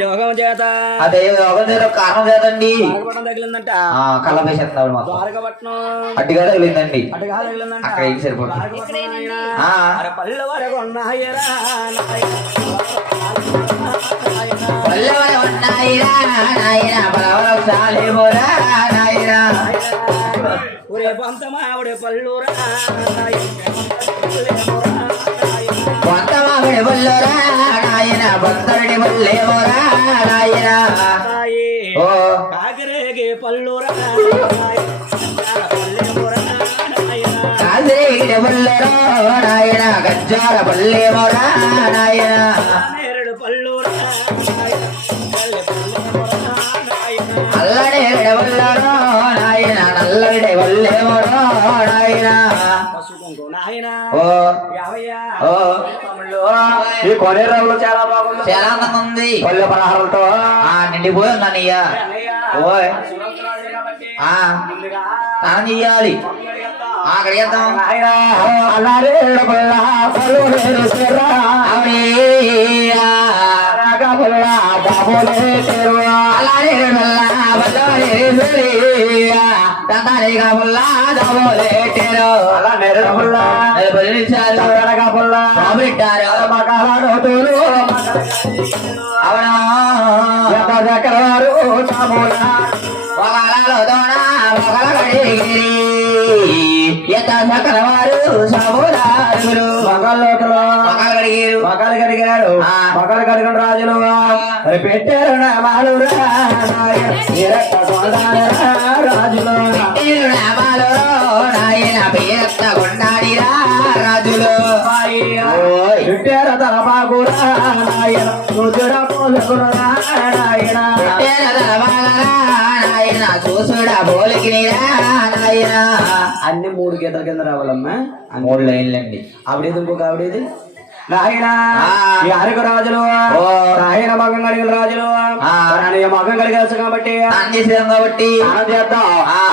యోగం చేత అదే యోగం చేత కారణం చేతండి ద్వారకపట్నం తగిలిందంట. ఆ కళ్ళ వేసేస్తున్నాడు మాకు. ద్వారకపట్నం. అట్టిగా తగిలిందండి. తగిలిందంట. అక్కడ ఏం సరిపోతుంది ద్వారకపట్నం ఆయన. ఆ. అరే పల్లె వరకు ఉన్నాయరా నాయనా. పల్లెవర ఉన్నాయిరా నాయన బలవర సాలేమోరా నాయన ఒరే పంతమా పల్లూరా. నాయన బందరుడి బుల్లేమోరా నాయన. ఓ. కాకిరేగే పల్లూరా కాసిరేగిడి బుల్లరో నాయన. గజ్జార బుల్లేమోరా నాయన నేరుడు పల్లూరా కొనేరంలో చాలా బాగుంది. చాలా ఆనందం ఉంది పల్లె పలహారాలతో. ఆ నిండిపోయి ఉన్నానయ్య ఓయ్. ఆ స్నానం చెయ్యాలి అక్కడికి వెళ్దాం సకలవారు సముదారులు మగాళ్ళు కడిగారు మకాలు కడిగారు ఆ. మకాలు కడిగిన రాజులు. పెట్టారు రాజులు. నాయన పేరత్త కొండాడిరా రాజులు. పెట్టారు తలపాకురా నాయన. రుజుర పోలుకురా నాయన. నాయన. చూసుడా బోలికి నాయన. అన్ని మూడు గీతల కింద రావాలమ్మా. మూడు లైన్లండి. ఆవిడేది ఇంకొక ఆవిడేది? నాయన. ఈ అరకు రాజులు. ఓ. నాయన మగం కలిగిన రాజులు. మగం కలిగచ్చు కాబట్టి. స్నానం చేసాం కాబట్టి. స్నానం చేద్దాం. ఆ.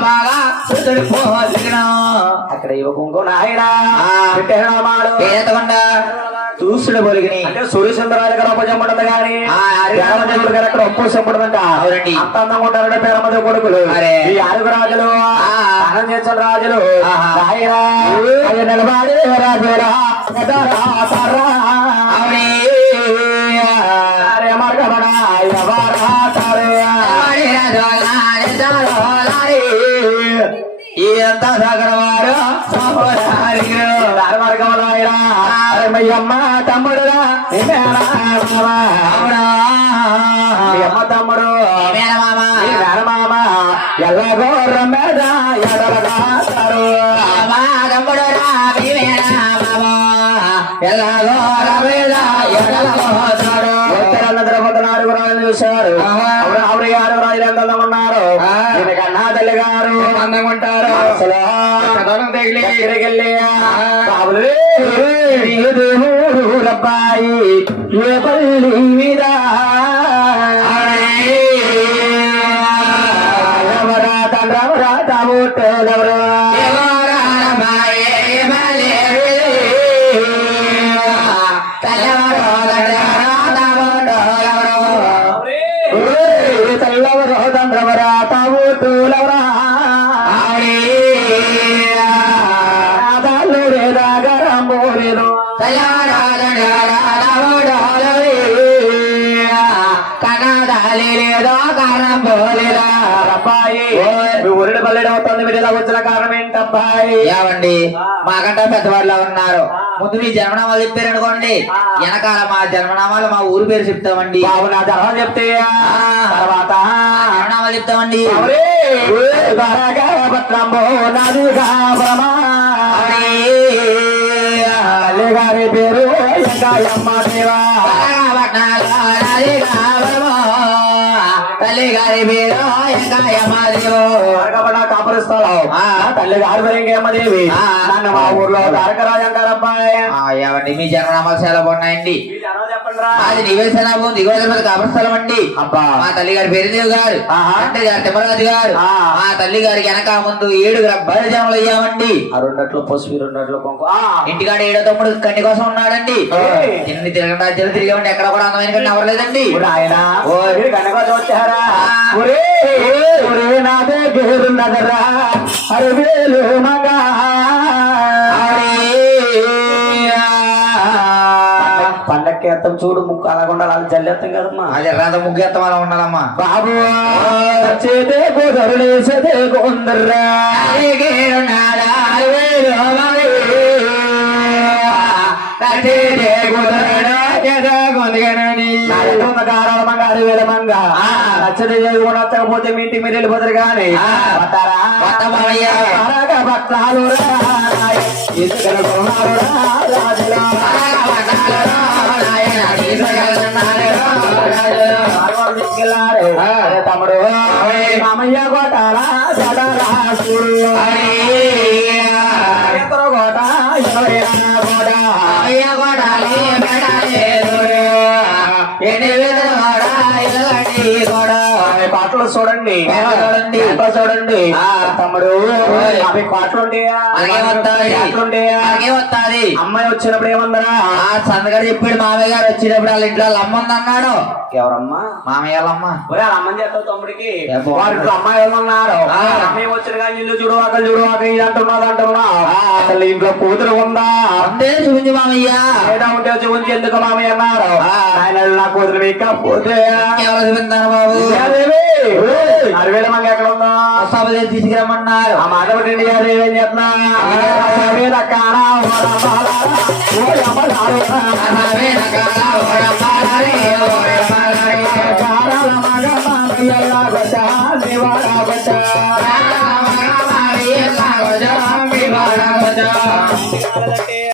బాగా అక్కడ ఇవ్వకుంకో నాయన. ఆ. పెట్టేనామాడు పేదకుండా చూసుడు బొలిగిని. అంటే సూర్యచంద్రాల గారు ఒప్పచెంపడదు కానీ పేరమదేవుడు గారు అక్కడ ఒప్పు చెంపడదంట అవునండి. అంత అందంగా ఉంటారంటే పేరమదేవు కొడుకులు. ఈ ఆరుగు రాజులు చేసిన రాజులు. నిలబడి రాజురా సరా. ఇదంతా సగర వారు దారి మార్గంలో ఆయన అరే మయ్యమ్మ తమ్ముడురా నీ మేనమామ. మీ అమ్మ తమ్ముడు మేనమామ ఎల్లగో రమ్మేద ఎడలగాతారు ఉత్తరాల నాలుగు రాజులు చూశారు. ఆవిడ ఆవిడ అందంగా ఉన్నారు? తల్లి గారు అందంగా ఉంటారు తగిలి. బాబులు అబ్బాయి ఏ పల్లి మీద కనాదాలే లేదో కారణం పోలేదా అబ్బాయి ఊరిని పల్లెడు అవుతుంది మీరు ఇలా వచ్చిన కారణం ఏంటి అబ్బాయి ఏమండి మాకంటే పెద్దవాళ్ళు ఉన్నారు? ముందు మీ జన్మనామాలు చెప్పారు అనుకోండి. వెనకాల మా జన్మనామాలు మా ఊరు పేరు చెప్తామండి. బాబు నా జనం చెప్తే తర్వాత? జన్మనామాలు చెప్తామండి. గారి పేరు దేవా. కాపురిస్తావు. తల్లి గారి దేవి. నన్ను మా ఊర్లో తారకరాజు అంటారు అబ్బాయి ఏమండి మీ జన్మనామాలు చాలా బాగున్నాయండి నివేశనాభం మీద కాపురస్థలం అండి. అబ్బా. మా తల్లి గారి పేరుదేవి గారు. అంటే గారు తిమ్మరాజు గారు. ఆ. మా తల్లి గారికి వెనక ముందు ఏడుగురు అబ్బాయి జన్మలు అయ్యామండి. ఆ రెండట్లు పసుపు రెండట్లు కుంకు. ఇంటికాడ ఏడో తమ్ముడు కన్ని కోసం ఉన్నాడండి. ఎన్ని తిరగడం రాజ్యాలు తిరిగామండి ఎక్కడ కూడా అందమైన కన్నా అవ్వలేదండి ఆయన. మీరు కనకోసం వచ్చారా? అరవేలు మగా. పండక్కి ఎత్తం చూడు ముక్కు అలాగుండా అలా జల్లేస్తాం కదమ్మా. అది ఎర్రాద ముగ్గెత్తం అలా ఉండాలమ్మా. బాబు! చేతే చేసుకుని నచ్చకపోతే మీ ఇంటికి మీరు వెళ్ళిపోతారు కానీ. భక్తాలు రాజులా. మామయ్య కోటాల జడరా చూడు ఎందరో ఎవరైనా పాటలు చూడండి. పాటలు చూడండి. ఆ. తమ్ముడు. అవి అలాగే వస్తాది అమ్మాయి వచ్చినప్పుడు ఏమందరా? ఆ సందగారు చెప్పాడు మామయ్య గారు వచ్చినప్పుడు వాళ్ళ ఇంట్లో అమ్మ అన్నాడు ఎవరమ్మా? మామయ్య అమ్మ. అమ్మని చేస్తావు తమ్ముడికి. వారికి అమ్మాయి ఏమన్నారు ఆ. మేము వచ్చిన కానీ ఇల్లు చూడు అక్కడ చూడు అక్కడ ఇది అంటున్నది అంటున్నా అసలు ఇంట్లో కూతురు ఉందా? అంతే చూపించి మామయ్య. ఏడా ఉంటే ఉంచి ఎందుకు మామయ్య అన్నారు? ఆ. ఆయన నా కూతురు మీకు చూపించారు బాబు? అరవేల మంగ ఎక్కడ ఉందా సభ తీసుకురమ్మన్నారు ఆ మాట ఒకటి గారు చేస్తున్నా